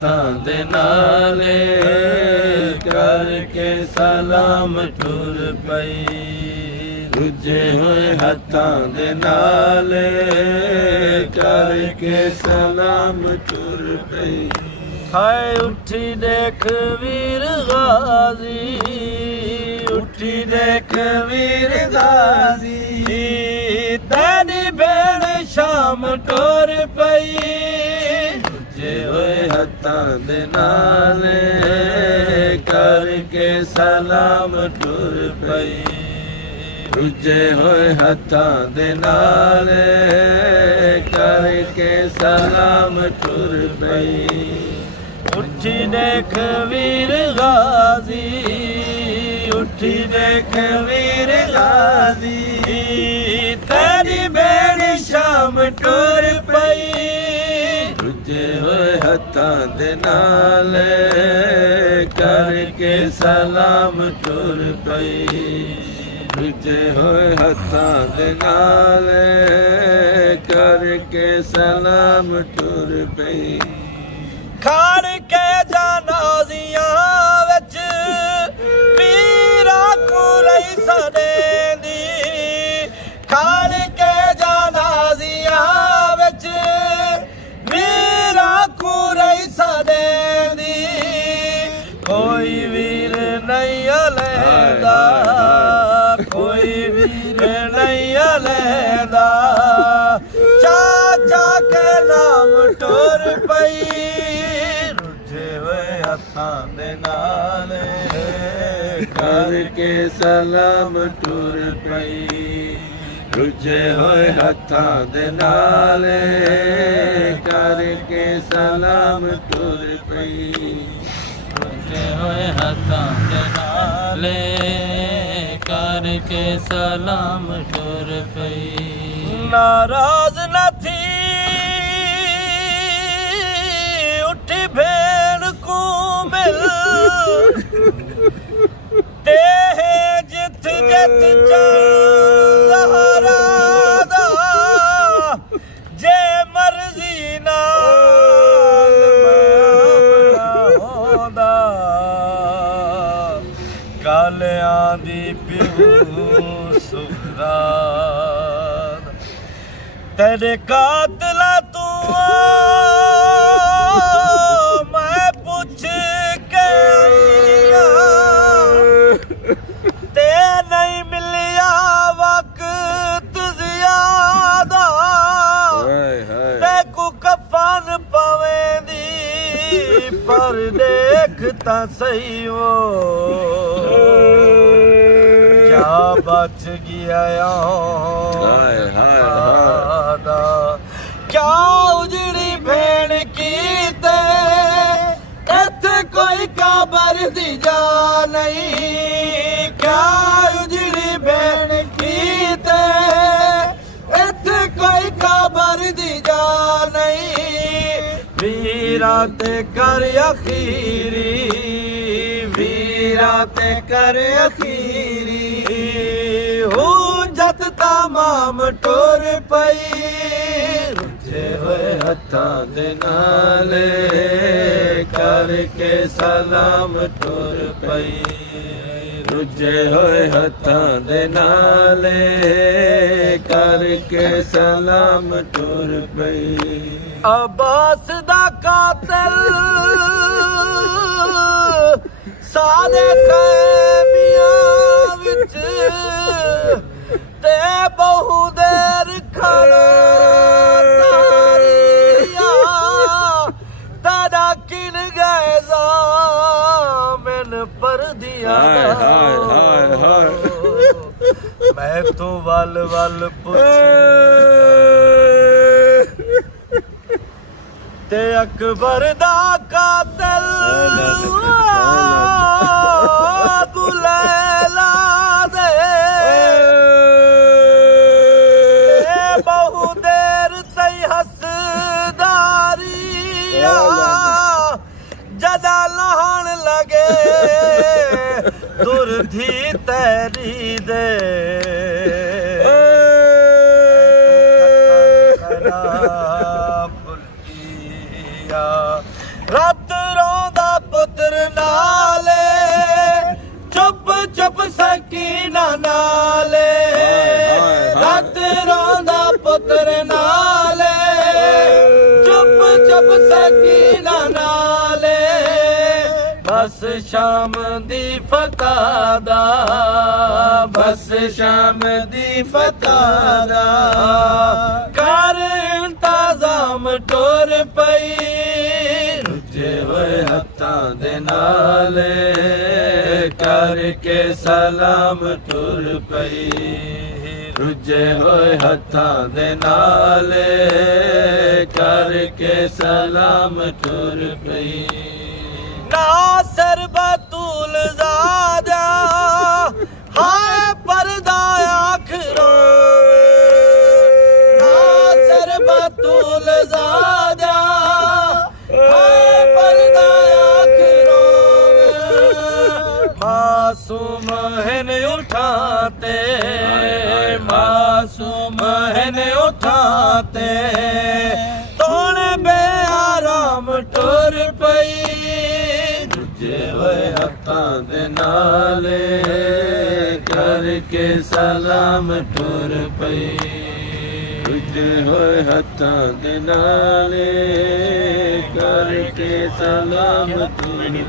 ਦੇ ਨਾਲੇ ਕਰਕੇ ਸਲਾਮ ਟੁਰ ਪਈ। ਰੁੱਝੇ ਹੋਏ ਹੱਥਾਂ ਦੇ ਨਾਲੇ ਕਰਕੇ ਸਲਾਮ ਟੁਰ ਪਈ। ਹਾਏ ਉੱਠੀ ਦੇਖ ਵੀਰ ਗਾਜ਼ੀ, ਉੱਠੀ ਦੇਖ ਵੀਰ ਗਾਜ਼ੀ, ਤੇਰੀ ਭੈਣ ਸ਼ਾਮ ਟੁਰ ਪਈ। ਰੁੱਝੇ ਹੋਏ ਹੱਥਾਂ ਦੇ ਨਾਲੇ ਕਰਕੇ ਸਲਾਮ ਟੁਰ ਪਈ। ਰੁੱਝੇ ਹੋਏ ਹੱਥਾਂ ਦੇ ਨਾਲੇ ਕਰਕੇ ਸਲਾਮ ਟੁਰ ਪਈ। ਉੱਠੀ ਦੇਖ ਵੀਰ ਗਾਜ਼ੀ, ਉੱਠੀ ਦੇਖ ਵੀਰ ਗਾਜ਼ੀ, ਤੇਰੀ ਭੈਣ ਸ਼ਾਮ ਟੁਰ ਪਈ। ਰੁੱਝੇ ਹੋਏ ਹੱਥਾਂ ਦੇ ਨਾਲੇ ਕਰਕੇ ਸਲਾਮ ਟੁਰ ਪਈ। ਰੁੱਝੇ ਹੋਏ ਹੱਥਾਂ ਦੇ ਨਾਲੇ ਕਰਕੇ ਸਲਾਮ ਟੁਰ ਪਈ। ਖਾੜ ਕੇ ਜਨਾਜ਼ਿਆਂ ਵਿੱਚ ਪੀਰਾ ਕੁਰਈ ਸਦੇ ਦੀ, ਖਾੜ ਕੇ ਜਨਾਜ਼ਿਆਂ ਵਿੱਚ ਪੀਰਾ ਕੁਰਈ ਸਦੇ ਦੀ। ਕੋਈ ਵੀਰ ਨਹੀਂ ਲੈਂਦਾ, ਕੋਈ ਵੀਰ ਨਹੀਂ ਲੈਂਦਾ, ਚਾਚਾ ਕੇ ਨਾਮ ਟੁਰ ਪਈ। ਰੁੱਝੇ ਹੋਏ ਹੱਥਾਂ ਦੇ ਨਾਲੇ ਕਰਕੇ ਸਲਾਮ ਟੁਰ ਪਈ। ਰੁੱਝੇ ਹੋਏ ਹੱਥਾਂ ਦੇ ਨਾਲੇ ਕਰਕੇ ਸਲਾਮ ਟੁਰ ਪਈ। ਰੁੱਝੇ ਹੋਏ ਹੱਥਾਂ ਦੇ ਨਾਲੇ ਕਰਕੇ ਸਲਾਮ ਟੁਰ ਪਈ। ਨਾਰਾਜ਼ ਨਾ ਥੀ ਉੱਠੀ ਭੈਣ ਕੋ ਮਿਲ, ਤੇ ਜਿੱਥ ਜਿੱਥ ਜ਼ਹਰਾ ਦਾ, ਜੇ ਮਰਜ਼ੀ ਨਾਲ ਮੈਂ ਹੋਂਦਾ, ਕਾਲਿਆਂ ਦੀ ਪਿਓ ਸੁਹਰਾ। ਤੇਰੇ ਕਾਤਲਾ ਤੂੰ ਮੈਂ ਪੁੱਛ ਕੇ ਆਈਆਂ, ਤੇ ਨਹੀਂ ਮਿਲਿਆ ਵਕਤ ਜ਼ਿਆਦਾ, ਤੇ ਕੋ ਕਫਨ ਪਵੇਂਦੀ, ਪਰ ਦੇਖ ਤਾਂ ਸਹੀ ਉਹ ਕਿਆ ਬਚ ਗਿਆ। ਕਿਆ ਉਜੜੀ ਭੈਣ ਕੀਤੇ, ਇੱਥੇ ਕੋਈ ਕਬਰ ਦੀ ਜਾ ਨਹੀਂ। ਕਿਆ ਉਜੜੀ ਭੈਣ ਕੀਤੇ, ਇੱਥੇ ਕੋਈ ਕਬਰ ਦੀ ਜਾ ਨਹੀਂ। ਵੀਰਾਂ ਤੇ ਕਰ ਅਖੀਰੀ, ਵੀਰਾਂ ਤੇ ਕਰ ਅਖੀਰੀ, ਹੋ ਜਦ ਤਮਾਮ ਟੁਰ ਪਈ। ਰੁੱਝੇ ਹੋਏ ਹੱਥਾਂ ਦੇ ਨਾਲੇ ਕਰਕੇ ਸਲਾਮ ਟੁਰ ਪਈ। ਰੁੱਝੇ ਹੋਏ ਹੱਥਾਂ ਦੇ ਨਾਲੇ ਕਰਕੇ ਸਲਾਮ ਟੁਰ ਪਈ। ਅਬਾਸ ਦਾ ਕਾਤਲ ਸਾਰੇ ਖੈਮਿਆਂ ਵਿੱਚ, ਤੇ ਬਹੁ ਦੇਰ ਖਾਣਾ ਤਾਰੀਆ, ਤੇਰਾ ਕਿਨ ਗੈਜ਼ਾ ਮੈਨ ਪਰਦੀਆਂ। ਮੈਂ ਤੂੰ ਵੱਲ ਵੱਲ ਪੁੱਛ, ਤੇ ਅਕਬਰ ਦਾ ਕਾਤਲ ਅਬੂ ਲੈਲਾ ਦੇ, ਬਹੁ ਦੇਰ ਤਈ ਹਸਦਾਰੀਆ, ਜਦਾ ਲਹਣ ਲਗੇ ਦੁਰਧੀ ਤੇਰੀ ਦੇ। ਰੱਤ ਬਸ ਸ਼ਾਮ ਦੀ ਫਤਹ ਦਾ, ਬਸ ਸ਼ਾਮ ਦੀ ਫਤਹ ਦਾ ਕਰ ਇੰਤਜ਼ਾਮ ਟੁਰ ਪਈ, ਰੁੱਝੇ ਹੋਏ ਹੱਥਾਂ ਦੇ ਨਾਲ ਕਰਕੇ ਸਲਾਮ ਟੁਰ ਪਈ, ਰੁੱਝੇ ਹੋਏ ਹੱਥਾਂ ਦੇ ਨਾਲ ਕਰਕੇ ਸਲਾਮ ਟੁਰ ਪਈ। ਨਾਸਰ ਬਤੂਲ ਜ਼ਾਦਾ ਹਾਏ ਪਰਦਾ ਆਖਰੋ, ਨਾਸਰ ਬਤੂਲ ਜ਼ਾਦਾ ਹਾਏ ਪਰਦਾ ਆਖਰੋ, मासूम हन उठाते, मासूम हन उठाते तोने बेआराम टुर पई, रुझे होए हत्थां दे नाल करके सलाम टुर पई, रुझे होए हत्थां दे नाल करके सलाम टुर